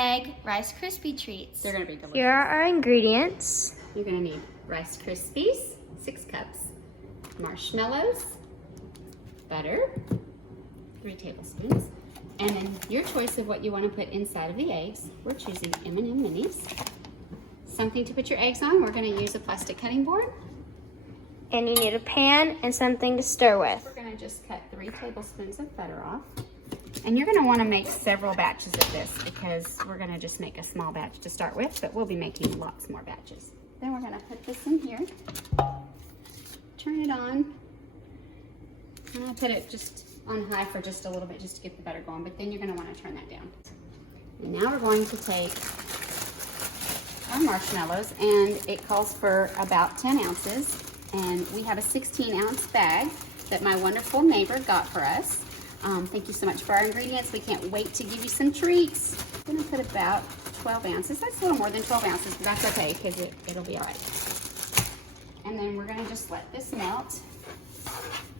egg Rice Krispie treats. They're gonna be delicious. Here are our ingredients. You're gonna need Rice Krispies, 6 cups, marshmallows, butter, 3 tablespoons, and then your choice of what you want to put inside of the eggs. We're choosing M&M minis. Something to put your eggs on. We're going to use a plastic cutting board. And you need a pan and something to stir with. We're going to just cut 3 tablespoons of butter off. And you're going to want to make several batches of this because we're going to just make a small batch to start with, but we'll be making lots more batches. Then we're going to put this in here. Turn it on. And I'll put it just on high for just a little bit just to get the butter going, but then you're going to want to turn that down. And now we're going to take our marshmallows, and it calls for about 10 ounces. And we have a 16-ounce bag that my wonderful neighbor got for us. Thank you so much for our ingredients. We can't wait to give you some treats. I'm going to put about 12 ounces. That's a little more than 12 ounces, but that's okay because it'll be all right. And then we're going to just let this melt.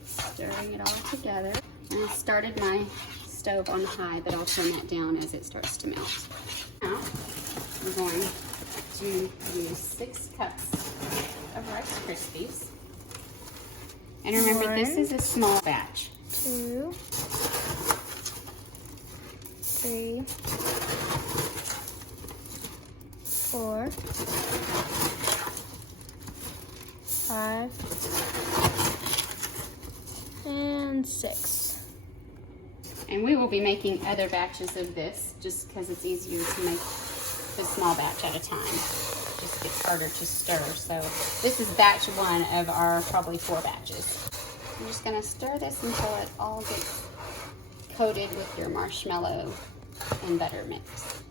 Stirring it all together. And I started my stove on high, but I'll turn that down as it starts to melt. Now, we're going to use 6 cups of Rice Krispies. And remember, this is a small batch. 2, 3, 4, 5, and 6. And we will be making other batches of this just because it's easier to make a small batch at a time. It just gets harder to stir. So this is batch 1 of our probably 4 batches. I'm just going to stir this until it all gets coated with your marshmallow and butter mix.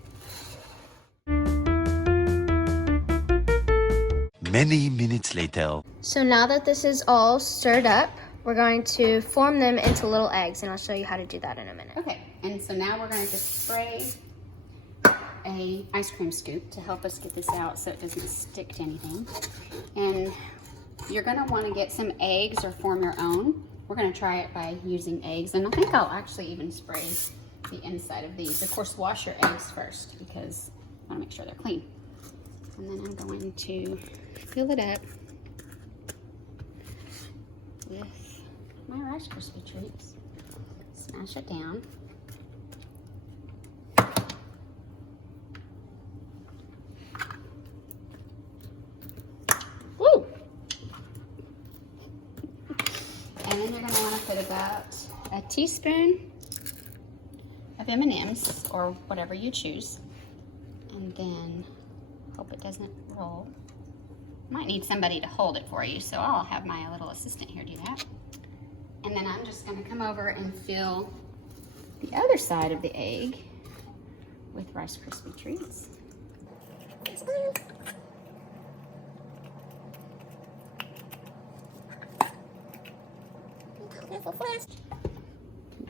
Many minutes later. So now that this is all stirred up, we're going to form them into little eggs, and I'll show you how to do that in a minute. Okay, and so now we're going to just spray a ice cream scoop to help us get this out so it doesn't stick to anything. And you're going to want to get some eggs or form your own. We're going to try it by using eggs, and I think I'll actually even spray the inside of these. Of course, wash your eggs first because I want to make sure they're clean. And then I'm going to fill it up with my Rice Krispie treats. Smash it down. Woo! And then you're going to want to put about a teaspoon of M&M'S or whatever you choose. And then hope it doesn't roll. Might need somebody to hold it for you, so I'll have my little assistant here do that. And then I'm just going to come over and fill the other side of the egg with Rice Krispie treats.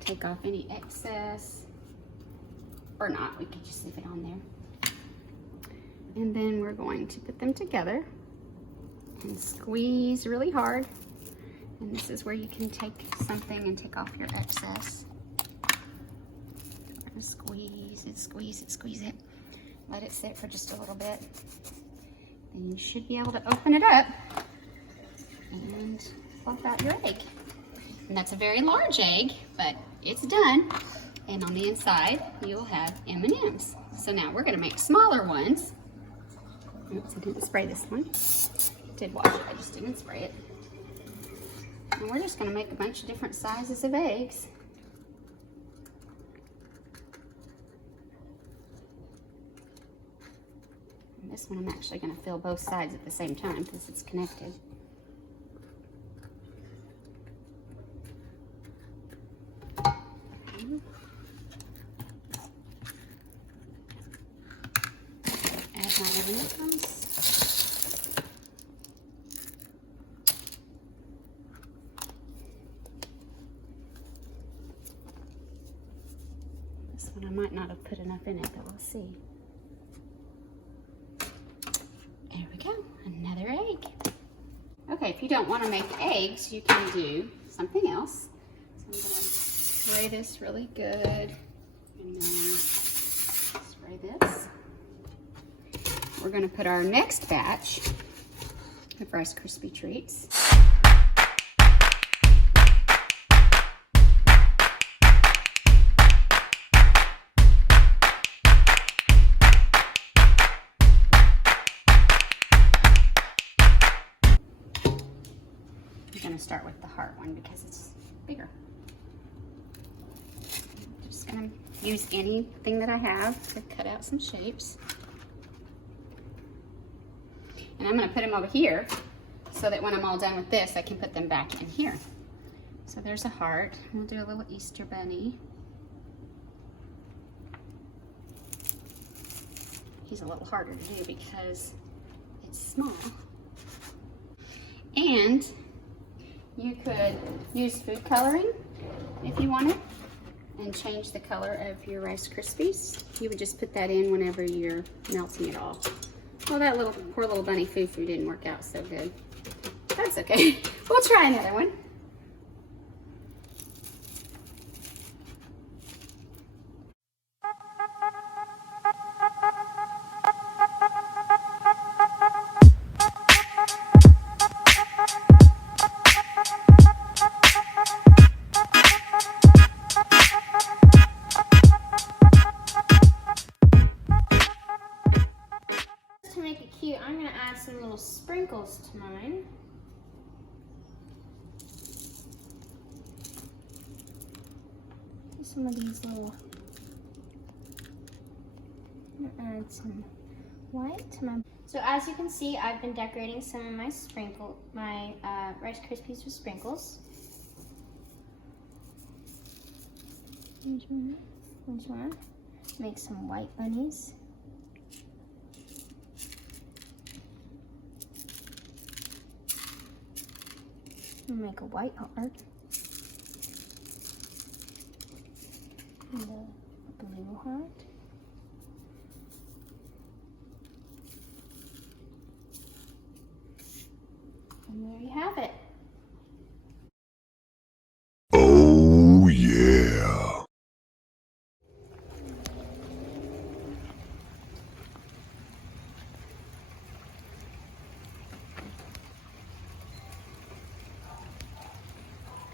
Take off any excess, or not, we could just leave it on there. And then we're going to put them together and squeeze really hard. And this is where you can take something and take off your excess. We're gonna squeeze it, squeeze it, squeeze it. Let it sit for just a little bit. Then you should be able to open it up and plop out your egg. And that's a very large egg, but it's done. And on the inside, you'll have M&M'S. So now we're gonna make smaller ones. Oops, I didn't spray this one. Did wash it, I just didn't spray it. And we're just going to make a bunch of different sizes of eggs. And this one I'm actually going to fill both sides at the same time because it's connected. Add my M&M'S. I might not have put enough in it, but we'll see. There we go, another egg. Okay, if you don't want to make eggs, you can do something else. So I'm going to spray this really good, and then spray this. we're gonna put our next batch of Rice Krispie treats. I'm gonna start with the heart one because it's bigger. Just gonna use anything that I have to cut out some shapes. And I'm gonna put them over here so that when I'm all done with this, I can put them back in here. So there's a heart. We'll do a little Easter bunny. He's a little harder to do because it's small. And you could use food coloring if you wanted and change the color of your Rice Krispies. You would just put that in whenever you're melting it all. Well, that poor little bunny foo-foo didn't work out so good. That's okay. We'll try another one. To make it cute, I'm gonna add some little sprinkles to mine. Some of these little, I'm gonna add some white to my. So as you can see, I've been decorating some of my Rice Krispies with sprinkles. There's one. Make some white bunnies. Make a white heart. And a blue heart. And there you have it. Oh yeah.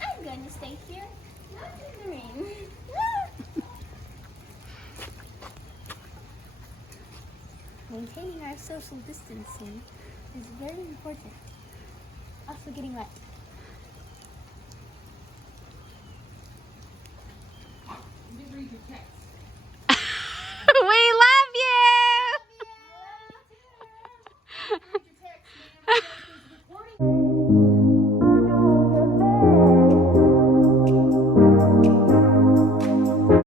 I'm going to stay here, not in the rain. Maintaining our social distancing is very important. Also getting wet. We love you!